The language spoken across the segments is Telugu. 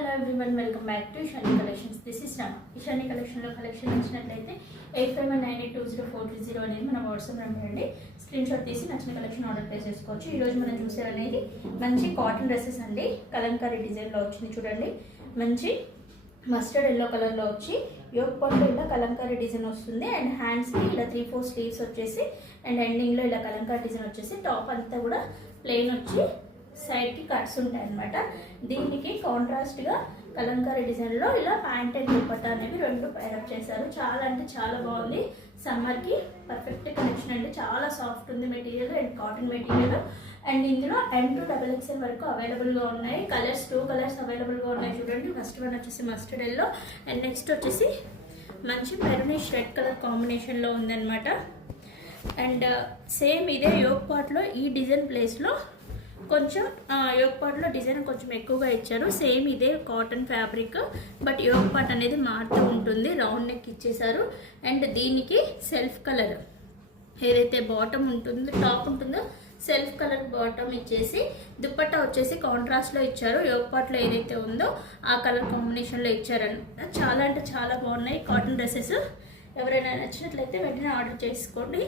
Hello everyone, welcome back to Ishani collections. This is Ram. Ishani కలెక్షన్లో కలెక్షన్ నచ్చినట్లయితే 8519820430 అనేది మన వాట్సాప్ నెంబర్ అండి. స్క్రీన్ షాట్ తీసి నచ్చిన కలెక్షన్ ఆర్డర్ ప్లేస్ చేసుకోవచ్చు. ఈరోజు మనం చూసేది అనేది మంచి కాటన్ డ్రెస్సెస్ అండి. కలంకారీ డిజైన్లో వచ్చింది చూడండి. మంచి మస్టర్డ్ ఎల్లో కలర్లో వచ్చి యోక్ పార్ట్లో ఇలా కలంకారీ డిజైన్ వస్తుంది. అండ్ హ్యాండ్స్కి ఇలా 3-4 స్లీవ్స్ వచ్చేసి అండ్ ఎండింగ్లో ఇలా కలంకారీ డిజైన్ వచ్చేసి టాప్ అంతా కూడా ప్లెయిన్ వచ్చి సైడ్కి కట్స్ ఉంటాయి అన్నమాట. దీనికి కాంట్రాస్ట్గా కలంకారీ డిజైన్లో ఇలా ప్యాంట్ అండ్ దుపట్టా అనేవి రెండు పైరప్ చేశారు. చాలా అంటే చాలా బాగుంది. సమ్మర్కి పర్ఫెక్ట్ కలెక్షన్ అండి. చాలా సాఫ్ట్ ఉంది material and cotton material. And ఇందులో M2XXL వరకు అవైలబుల్గా ఉన్నాయి. కలర్స్ 2 కలర్స్ అవైలబుల్గా ఉన్నాయి చూడండి. ఫస్ట్ వన్ వచ్చేసి మస్టర్డ్ ఎల్లో అండ్ నెక్స్ట్ వచ్చేసి మంచి మెరూనిష్ రెడ్ కలర్ కాంబినేషన్లో ఉందన్నమాట. అండ్ సేమ్ ఇదే యోక్ పార్ట్లో ఈ డిజైన్ ప్లేస్లో కొంచెం యోక్ పార్ట్లో డిజైన్ కొంచెం ఎక్కువగా ఇచ్చారు. సేమ్ ఇదే cotton fabric, but yoke part అనేది మారుతూ ఉంటుంది. రౌండ్ నెక్ ఇచ్చేసారు. అండ్ దీనికి సెల్ఫ్ కలర్ ఏదైతే బాటమ్ ఉంటుందో టాప్ ఉంటుందో సెల్ఫ్ కలర్ బాటమ్ ఇచ్చేసి దుపట్టా వచ్చేసి కాంట్రాస్ట్లో ఇచ్చారు. యోక్ పార్ట్లో ఏదైతే ఉందో ఆ కలర్ కాంబినేషన్లో ఇచ్చారనమాట. చాలా అంటే చాలా బాగున్నాయి కాటన్ డ్రెస్సెస్. ఎవరైనా నచ్చినట్లయితే వెంటనే ఆర్డర్ చేసుకోండి.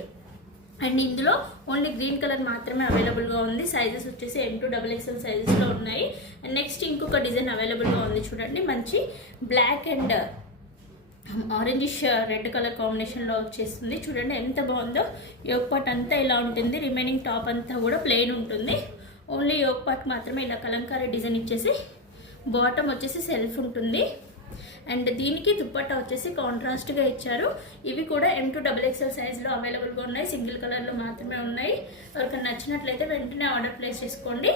అండ్ ఇందులో ఓన్లీ గ్రీన్ కలర్ మాత్రమే అవైలబుల్గా ఉంది. సైజెస్ వచ్చేసి M2XXL సైజెస్లో ఉన్నాయి. అండ్ నెక్స్ట్ ఇంకొక డిజైన్ అవైలబుల్గా ఉంది చూడండి. మంచి black and orangish red colour కాంబినేషన్లో వచ్చేస్తుంది చూడండి. ఎంత బాగుందో. యోక్ పార్ట్ అంతా ఇలా ఉంటుంది. రిమైనింగ్ టాప్ అంతా కూడా ప్లెయిన్ ఉంటుంది. ఓన్లీ యోక్ పార్ట్ మాత్రమే ఇలా కలంకారీ డిజైన్ ఇచ్చేసి బాటమ్ వచ్చేసి సెల్ఫ్ ఉంటుంది. అండ్ దీనికి దుపట్టా వచ్చేసి కాంట్రాస్ట్గా ఇచ్చారు. ఇవి కూడా M2XXL సైజ్లో అవైలబుల్గా ఉన్నాయి. సింగిల్ కలర్లో మాత్రమే ఉన్నాయి. ఎవరికైనా నచ్చినట్లయితే వెంటనే ఆర్డర్ ప్లేస్ చేసుకోండి.